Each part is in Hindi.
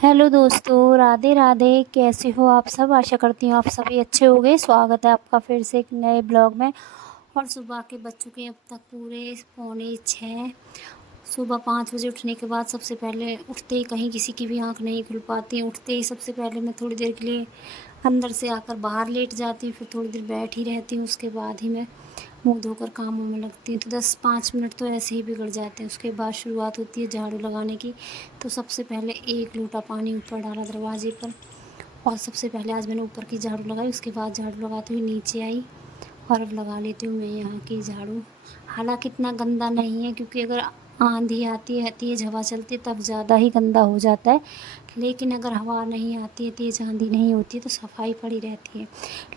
हेलो दोस्तों, राधे राधे। कैसे हो आप सब? आशा करती हूँ आप सभी अच्छे होंगे। स्वागत है आपका फिर से एक नए ब्लॉग में। और सुबह के बज चुके हैं अब तक पूरे 5:45। सुबह 5 बजे उठने के बाद सबसे पहले उठते ही, कहीं किसी की भी आंख नहीं खुल पाती, उठते ही सबसे पहले मैं थोड़ी देर के लिए अंदर से आकर बाहर लेट जाती हूँ, फिर थोड़ी देर बैठ ही रहती हूँ। उसके बाद ही मैं मुंह धोकर कामों में लगती हूँ। तो 10-5 मिनट तो ऐसे ही बिगड़ जाते हैं। उसके बाद शुरुआत होती है झाड़ू लगाने की। तो सबसे पहले एक लोटा पानी ऊपर डाला दरवाजे पर, और सबसे पहले आज मैंने ऊपर की झाड़ू लगाई। उसके बाद झाड़ू लगाते हुए नीचे आई और अब लगा लेती हूँ मैं यहाँ की झाड़ू। हालांकि इतना गंदा नहीं है, क्योंकि अगर आंधी आती है, तेज़ हवा चलती है, तब ज़्यादा ही गंदा हो जाता है। लेकिन अगर हवा नहीं आती है, तेज़ आंधी नहीं होती है, तो सफाई पड़ी रहती है।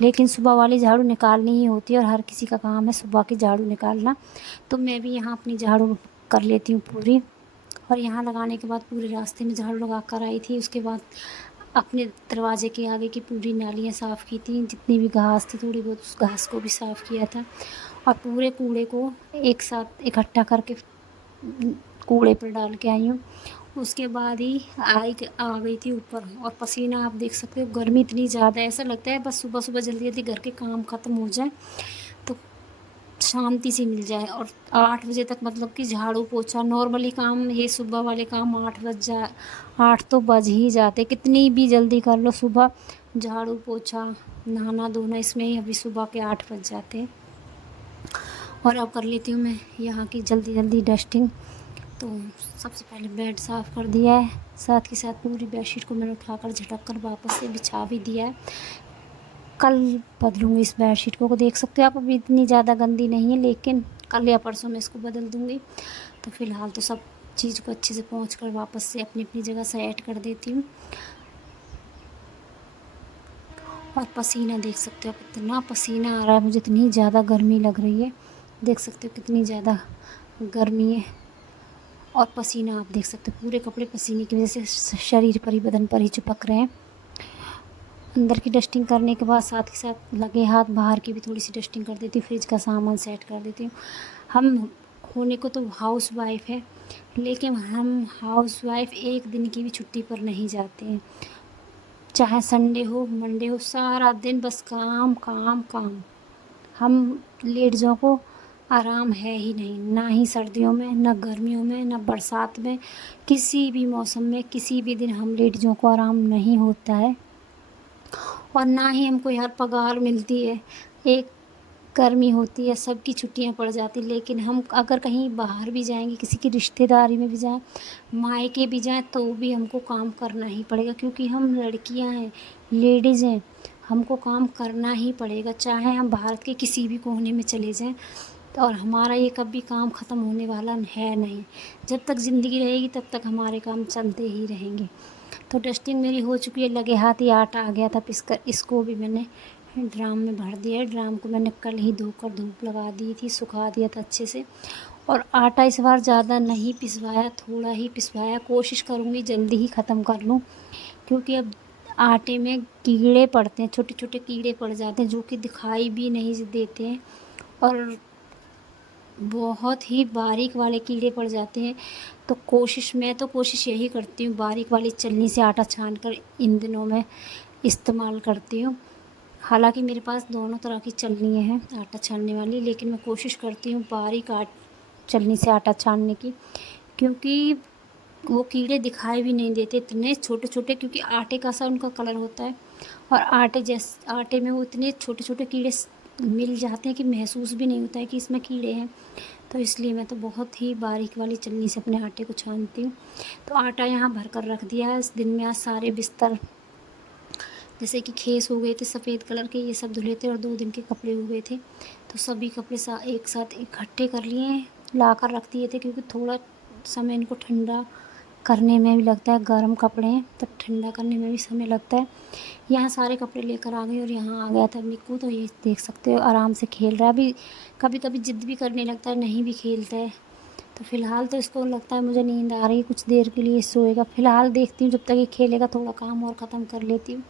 लेकिन सुबह वाली झाड़ू निकालनी ही होती है, और हर किसी का काम है सुबह की झाड़ू निकालना। तो मैं भी यहाँ अपनी झाड़ू कर लेती हूँ पूरी। और यहाँ लगाने के बाद पूरे रास्ते में झाड़ू लगा कर आई थी। उसके बाद अपने दरवाजे के आगे की पूरी नालियाँ साफ़ की थी, जितनी भी घास थी थोड़ी बहुत उस घास को भी साफ़ किया था। और पूरे कूड़े को एक साथ इकट्ठा करके कूड़े पर डाल के आई हूँ। उसके बाद ही आ गई थी ऊपर, और पसीना आप देख सकते हो, गर्मी इतनी ज़्यादा है, ऐसा लगता है बस सुबह सुबह जल्दी जल्दी घर के काम ख़त्म हो जाए तो शांति से मिल जाए। और 8 बजे तक, मतलब कि झाड़ू पोछा नॉर्मली काम, ये सुबह वाले काम 8 तो बज ही जाते। कितनी भी जल्दी कर लो सुबह, झाड़ू पोछा नहाना धोना, इसमें ही अभी सुबह के 8 बज जाते हैं। और अब कर लेती हूँ मैं यहाँ की जल्दी जल्दी डस्टिंग। तो सबसे पहले बेड साफ़ कर दिया है, साथ ही साथ पूरी बेडशीट को मैंने उठाकर झटक कर वापस से बिछा भी दिया है। कल बदलूँगी इस बेडशीट को देख सकते हो आप, अभी इतनी ज़्यादा गंदी नहीं है, लेकिन कल या परसों में इसको बदल दूँगी। तो फ़िलहाल तो सब चीज़ को अच्छे से पोंछ कर वापस से अपनी अपनी जगह सेट कर देती हूँ। और पसीना देख सकते हो आप, इतना पसीना आ रहा है मुझे, इतनी ज़्यादा गर्मी लग रही है। देख सकते हो कितनी ज़्यादा गर्मी है। और पसीना आप देख सकते हो, पूरे कपड़े पसीने की वजह से शरीर पर ही, बदन पर ही चिपक रहे हैं। अंदर की डस्टिंग करने के बाद साथ ही साथ लगे हाथ बाहर की भी थोड़ी सी डस्टिंग कर देती हूँ, फ्रिज का सामान सेट कर देती हूँ। हम होने को तो हाउस वाइफ है, लेकिन हम हाउस वाइफ एक दिन की भी छुट्टी पर नहीं जाते हैं। चाहे संडे हो मंडे हो, सारा दिन बस काम काम काम। हम लेडीज़ों को आराम है ही नहीं, ना ही सर्दियों में, ना गर्मियों में, ना बरसात में। किसी भी मौसम में, किसी भी दिन हम लेडीज़ों को आराम नहीं होता है। और ना ही हमको यहाँ पगार मिलती है। एक गर्मी होती है, सबकी छुट्टियां पड़ जाती, लेकिन हम अगर कहीं बाहर भी जाएंगे, किसी की रिश्तेदारी में भी जाएं, मायके भी जाएं, तो भी हमको काम करना ही पड़ेगा, क्योंकि हम लड़कियां हैं, लेडीज़ हैं। हमको काम करना ही पड़ेगा, चाहे हम भारत के किसी भी कोने में चले जाएं। और हमारा ये कभी काम ख़त्म होने वाला है नहीं। जब तक ज़िंदगी रहेगी तब तक हमारे काम चलते ही रहेंगे। तो डस्टिंग मेरी हो चुकी है, लगे हाथ ही आटा आ गया था पिसकर, इसको भी मैंने ड्राम में भर दिया है। ड्राम को मैंने कल ही धोकर धूप लगा दी थी, सुखा दिया था अच्छे से। और आटा इस बार ज़्यादा नहीं पिसवाया, थोड़ा ही पिसवाया। कोशिश करूँगी जल्दी ही ख़त्म कर लूँ, क्योंकि अब आटे में कीड़े पड़ते हैं, छोटे छोटे कीड़े पड़ जाते हैं, जो कि दिखाई भी नहीं देते हैं, और बहुत ही बारीक वाले कीड़े पड़ जाते हैं। तो मैं तो कोशिश यही करती हूँ, बारीक वाली छलनी से आटा छान कर इन दिनों में इस्तेमाल करती हूँ। हालांकि मेरे पास दोनों तरह की छलनियाँ हैं आटा छानने वाली, लेकिन मैं कोशिश करती हूँ बारीक छलनी से आटा छानने की, क्योंकि वो कीड़े दिखाई भी नहीं देते, इतने छोटे छोटे, क्योंकि आटे का सा उनका कलर होता है। और आटे में वो इतने छोटे छोटे कीड़े मिल जाते हैं कि महसूस भी नहीं होता है कि इसमें कीड़े हैं। तो इसलिए मैं तो बहुत ही बारीक वाली छलनी से अपने आटे को छानती हूँ। तो आटा यहाँ भर कर रख दिया है। इस दिन में आज सारे बिस्तर, जैसे कि खेस हो गए थे सफ़ेद कलर के, ये सब धुले थे, और 2 दिन के कपड़े हो गए थे, तो सभी कपड़े एक साथ इकट्ठे कर लिए हैं, ला कर रख दिए थे, क्योंकि थोड़ा समय इनको ठंडा करने में भी लगता है। गर्म कपड़े हैं तो ठंडा करने में भी समय लगता है। यहाँ सारे कपड़े लेकर आ गई, और यहाँ आ गया था मिक्कू, तो ये देख सकते हो आराम से खेल रहा है। अभी कभी कभी ज़िद भी करने लगता है, नहीं भी खेलता है। तो फ़िलहाल तो इसको लगता है मुझे नींद आ रही है, कुछ देर के लिए सोएगा। फ़िलहाल देखती हूँ, जब तक ये खेलेगा थोड़ा काम और ख़त्म कर लेती हूँ।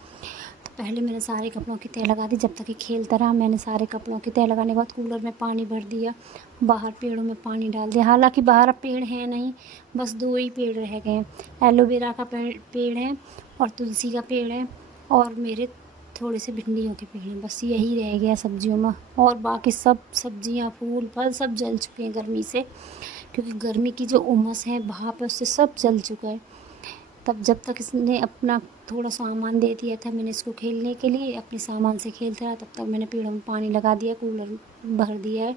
पहले मैंने सारे कपड़ों की तह लगा दी। जब तक ये खेलता रहा मैंने सारे कपड़ों की तह लगाने के बाद कूलर में पानी भर दिया, बाहर पेड़ों में पानी डाल दिया। हालांकि बाहर अब पेड़ हैं नहीं, बस 2 ही पेड़ रह गए हैं। एलोवेरा का पेड़ है और तुलसी का पेड़ है और मेरे थोड़े से भिंडियों के पेड़ हैं, बस यही रह गया सब्जियों में। और बाकी सब सब्जियां, फूल फल सब जल चुके हैं गर्मी से, क्योंकि गर्मी की जो उमस है, भाप है, उससे सब जल चुका है। तब जब तक इसने अपना थोड़ा सामान दे दिया था मैंने इसको खेलने के लिए, अपने सामान से खेलता रहा, तब तक मैंने पेड़ों में पानी लगा दिया, कूलर भर दिया है।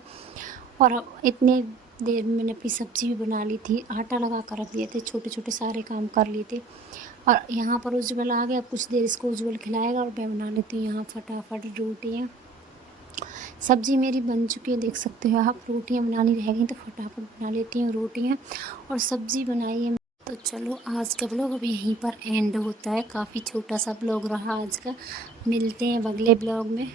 और अब इतने देर में मैंने अपनी सब्ज़ी भी बना ली थी, आटा लगा कर रख दिए थे, छोटे छोटे सारे काम कर लिए थे। और यहाँ पर उज्ज्वल आ गया, कुछ देर इसको उज्ज्वल खिलाएगा और मैं बना लेती हूँ यहाँ फटाफट रोटियाँ। सब्ज़ी मेरी बन चुकी है, देख सकते हो आप। रोटियाँ बनानी रह गई तो फटाफट बना लेती हूँ रोटियाँ, और सब्ज़ी बनाई है। तो चलो आज का ब्लॉग अब यहीं पर एंड होता है। काफ़ी छोटा सा ब्लॉग रहा आज का। मिलते हैं अगले ब्लॉग में।